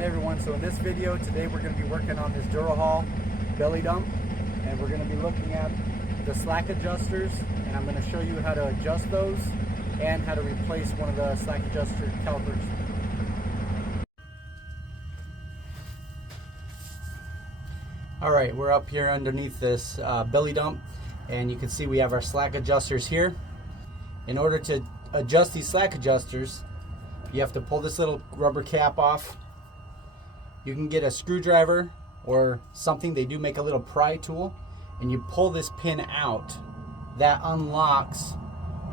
Hey everyone, so in this video today we're going to be working on this Durahall belly dump, and we're going to be looking at the slack adjusters, and I'm going to show you how to adjust those and how to replace one of the slack adjuster calipers. Alright, we're up here underneath this belly dump, and you can see we have our slack adjusters here. In order to adjust these slack adjusters, you have to pull this little rubber cap off. You can get a screwdriver or something. They do make a little pry tool, and you pull this pin out. That unlocks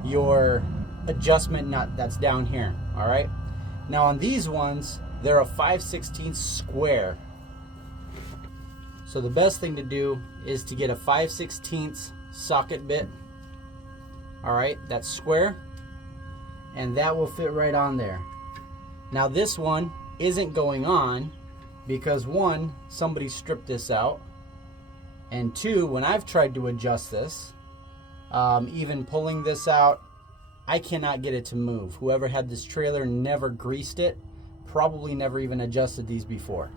your adjustment nut that's down here. All right. Now on these ones, they're a 5/16 square. So the best thing to do is to get a 5/16 socket bit. All right, that's square, and that will fit right on there. Now this one isn't going on because one, somebody stripped this out, and two, when I've tried to adjust this, even pulling this out, I cannot get it to move. Whoever had this trailer never greased it, probably never even adjusted these before,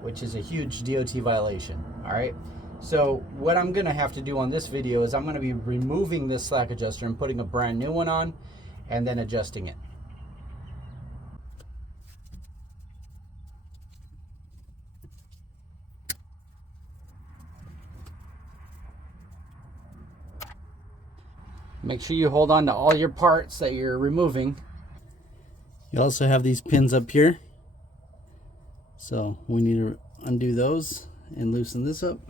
which is a huge DOT violation. All right, so what I'm gonna have to do on this video is I'm gonna be removing this slack adjuster and putting a brand new one on, and then adjusting it. Make sure you hold on to all your parts that you're removing. You also have these pins up here, so we need to undo those and loosen this up.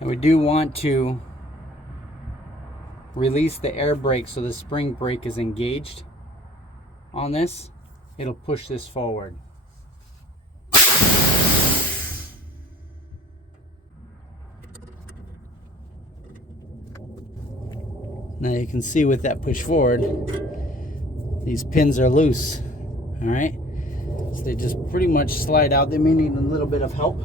And we do want to release the air brake so the spring brake is engaged on this. It'll push this forward. Now you can see with that push forward, these pins are loose. All right, so they just pretty much slide out. They may need a little bit of help.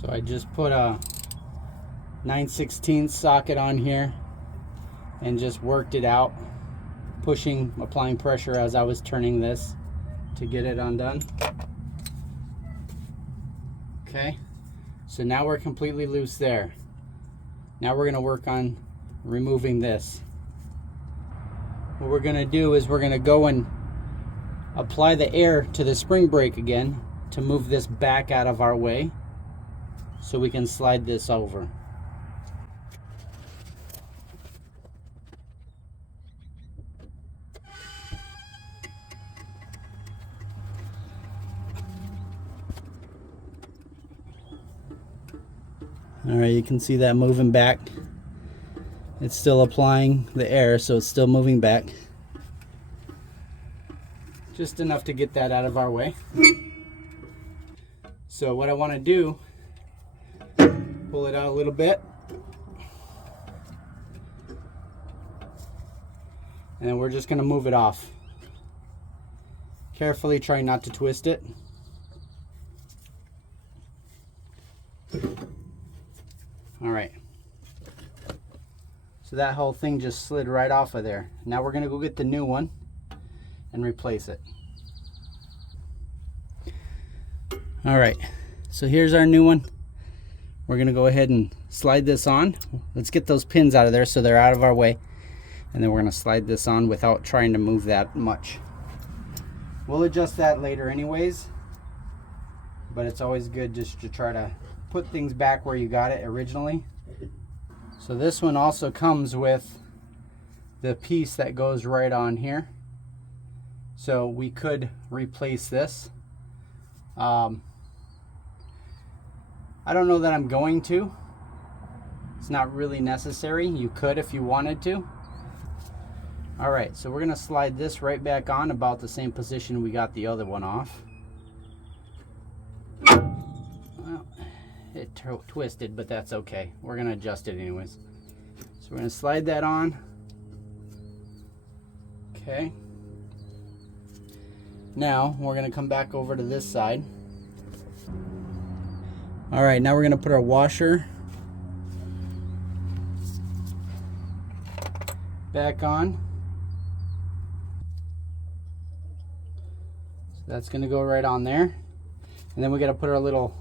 So I just put a 9/16 socket on here and just worked it out, applying pressure as I was turning this to get it undone. Okay, so now we're completely loose there. Now we're going to work on removing this. What we're going to do is we're going to go and apply the air to the spring brake again to move this back out of our way so we can slide this over. All right, you can see that moving back. It's still applying the air, so it's still moving back. Just enough to get that out of our way. So what I want to do, pull it out a little bit, and then we're just going to move it off. Carefully, try not to twist it. All right. So that whole thing just slid right off of there. Now we're going to go get the new one and replace it. All right, so here's our new one. We're gonna go ahead and slide this on. Let's get those pins out of there so they're out of our way, and then we're gonna slide this on without trying to move that much. We'll adjust that later anyways, but it's always good just to try to put things back where you got it originally So this one also comes with the piece that goes right on here. So we could replace this. I don't know that I'm going to. It's not really necessary. You could if you wanted to. All right, so we're gonna slide this right back on about the same position we got the other one off. Well, it twisted, but that's okay. We're gonna adjust it anyways. So we're gonna slide that on. Okay. Now we're gonna come back over to this side. All right, now we're gonna put our washer back on. So that's gonna go right on there. And then we gotta put our little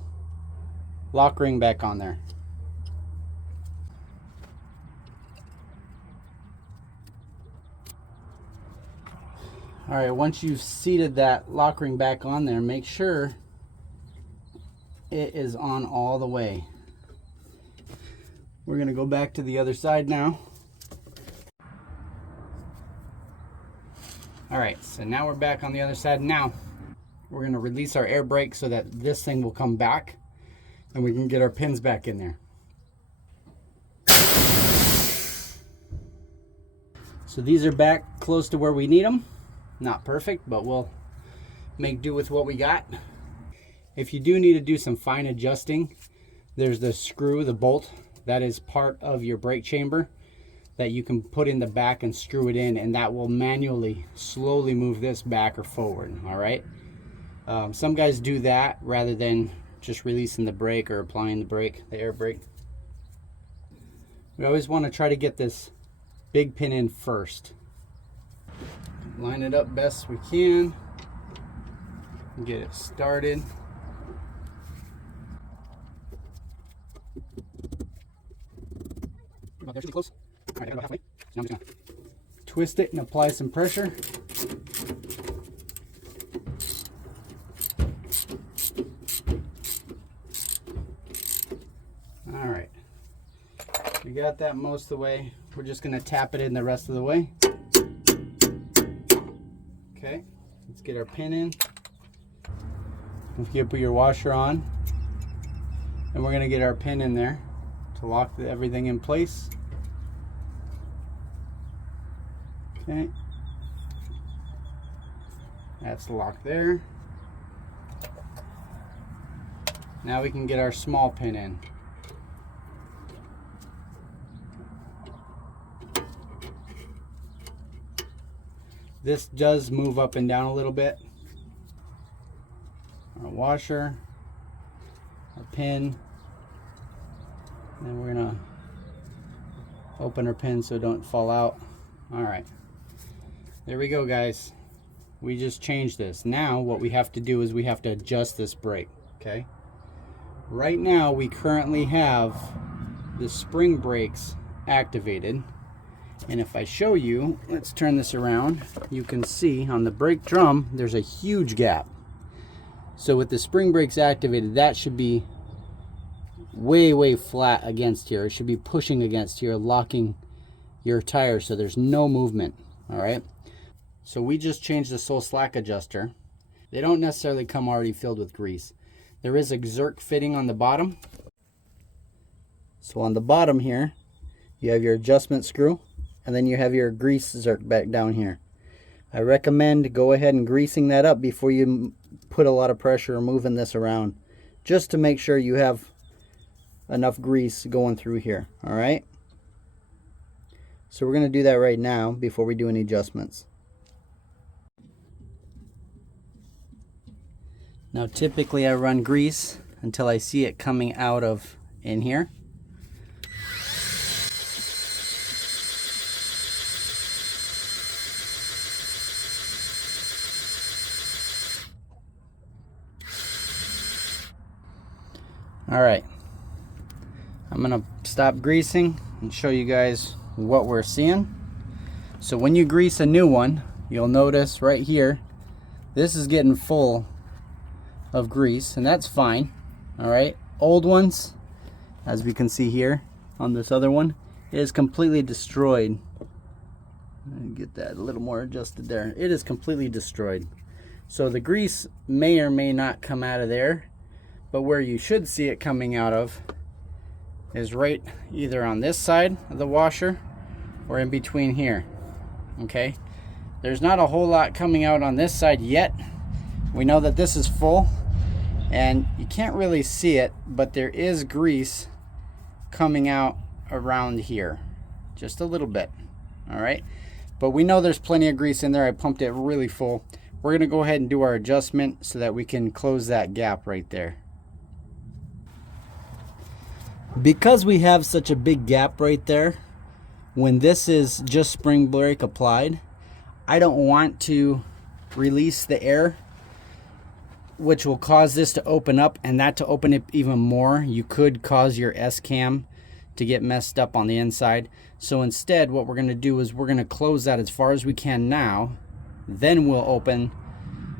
lock ring back on there. All right, once you've seated that lock ring back on there, make sure it is on all the way. We're gonna go back to the other side now. All right, so now we're back on the other side. Now we're gonna release our air brake so that this thing will come back and we can get our pins back in there. So these are back close to where we need them. Not perfect, but we'll make do with what we got. If you do need to do some fine adjusting, there's the screw, the bolt, that is part of your brake chamber that you can put in the back and screw it in, and that will manually slowly move this back or forward. All right. Some guys do that rather than just releasing the brake or applying the brake, the air brake. We always want to try to get this big pin in first. Line it up best we can. Get it started. About there, should be close. All right, I gotta go halfway. Now I'm just gonna twist it and apply some pressure. All right, we got that most of the way. We're just gonna tap it in the rest of the way. Okay, let's get our pin in. You put your washer on, and we're gonna get our pin in there to lock everything in place. Okay, that's locked there. Now we can get our small pin in. This does move up and down a little bit. Our washer, our pin, and then we're gonna open our pin so it don't fall out. All right, there we go, guys. We just changed this. Now what we have to do is we have to adjust this brake. Okay, right now we currently have the spring brakes activated. And if I show you, let's turn this around, you can see on the brake drum there's a huge gap. So with the spring brakes activated, that should be way flat against here. It should be pushing against here, locking your tire so there's no movement. All right, so we just changed the sole slack adjuster. They don't necessarily come already filled with grease. There is a Zerk fitting on the bottom. So on the bottom here you have your adjustment screw, and then you have your grease Zerk back down here. I recommend go ahead and greasing that up before you put a lot of pressure or moving this around, just to make sure you have enough grease going through here. All right, so we're going to do that right now before we do any adjustments. Now typically I run grease until I see it coming out of in here. All right, I'm gonna stop greasing and show you guys what we're seeing. So when you grease a new one, you'll notice right here, this is getting full of grease, and that's fine. All right, old ones, as we can see here on this other one, It is completely destroyed. Get that a little more adjusted there. It is completely destroyed. So the grease may or may not come out of there, but where you should see it coming out of is right either on this side of the washer or in between here. Okay, there's not a whole lot coming out on this side yet. We know that this is full and you can't really see it, but there is grease coming out around here, just a little bit. All right, but we know there's plenty of grease in there. I pumped it really full. We're gonna go ahead and do our adjustment so that we can close that gap right there. Because we have such a big gap right there, when this is just spring brake applied, I don't want to release the air, which will cause this to open up, and that to open it even more, you could cause your S-cam to get messed up on the inside. So instead, what we're gonna do is we're gonna close that as far as we can now, then we'll open,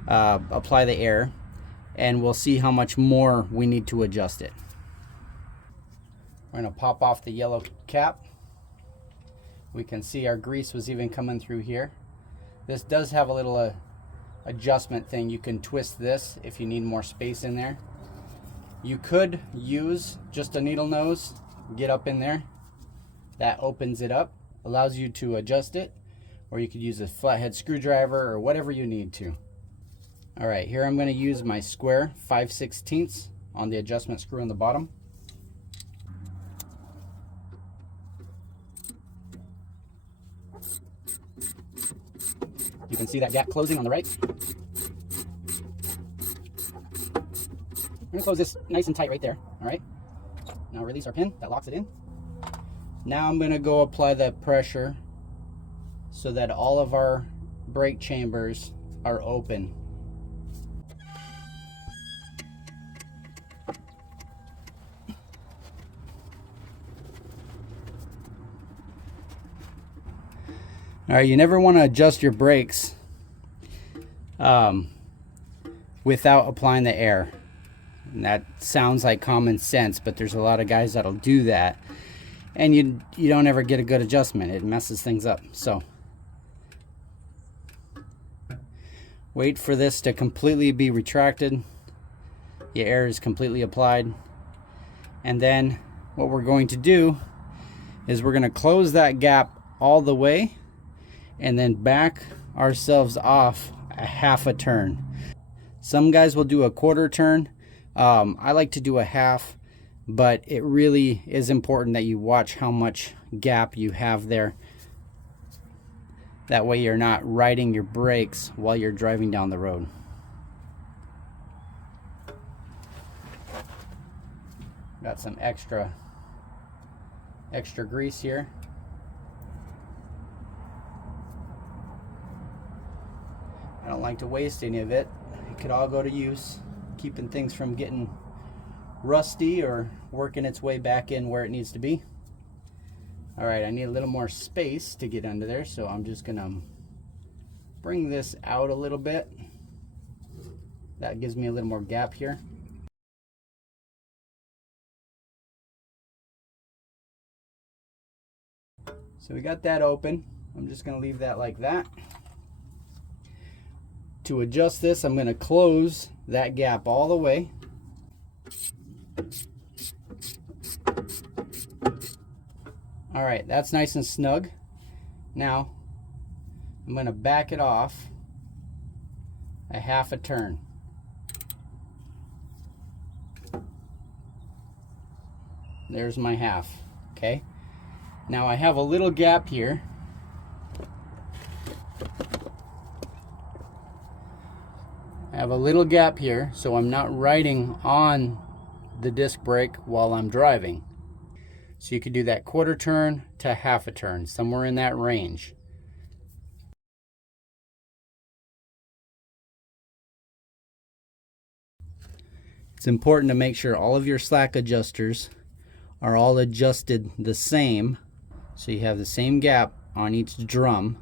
apply the air, and we'll see how much more we need to adjust it. We're gonna pop off the yellow cap. We can see our grease was even coming through here. This does have a little adjustment thing. You can twist this if you need more space in there. You could use just a needle nose, get up in there. That opens it up, allows you to adjust it, or you could use a flathead screwdriver or whatever you need to. All right, here I'm gonna use my square 5/16 on the adjustment screw on the bottom. You can see that gap closing on the right. I'm gonna close this nice and tight right there, all right? Now release our pin, that locks it in. Now I'm gonna go apply the pressure so that all of our brake chambers are open. All right, you never want to adjust your brakes without applying the air. And that sounds like common sense, but there's a lot of guys that'll do that, and you don't ever get a good adjustment. It messes things up. So wait for this to completely be retracted. The air is completely applied, and then what we're going to do is we're going to close that gap all the way and then back ourselves off a half a turn. Some guys will do a quarter turn. I like to do a half, but it really is important that you watch how much gap you have there. That way you're not riding your brakes while you're driving down the road. Got some extra grease here. I don't like to waste any of it. It could all go to use, keeping things from getting rusty or working its way back in where it needs to be. All right, I need a little more space to get under there, so I'm just gonna bring this out a little bit. That gives me a little more gap here. So we got that open. I'm just gonna leave that like that. To adjust this, I'm going to close that gap all the way. All right, that's nice and snug. Now, I'm going to back it off a half a turn. There's my half, okay? Now I have a little gap here. I have a little gap here, so I'm not riding on the disc brake while I'm driving. So you could do that quarter turn to half a turn, somewhere in that range. It's important to make sure all of your slack adjusters are all adjusted the same, so you have the same gap on each drum.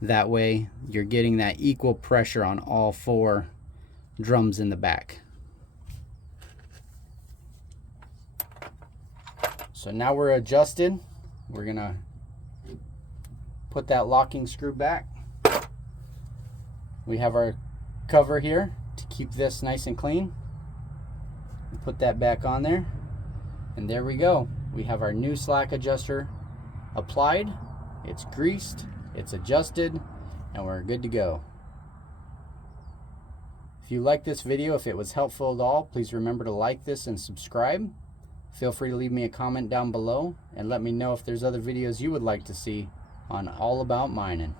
That way you're getting that equal pressure on all four drums in the back. So now we're adjusted. we're gonna put that locking screw back. We have our cover here to keep this nice and clean. Put that back on there, and there we go. We have our new slack adjuster applied. It's greased, it's adjusted, and we're good to go. If you like this video, if it was helpful at all, please remember to like this and subscribe. Feel free to leave me a comment down below and let me know if there's other videos you would like to see on All About Mining.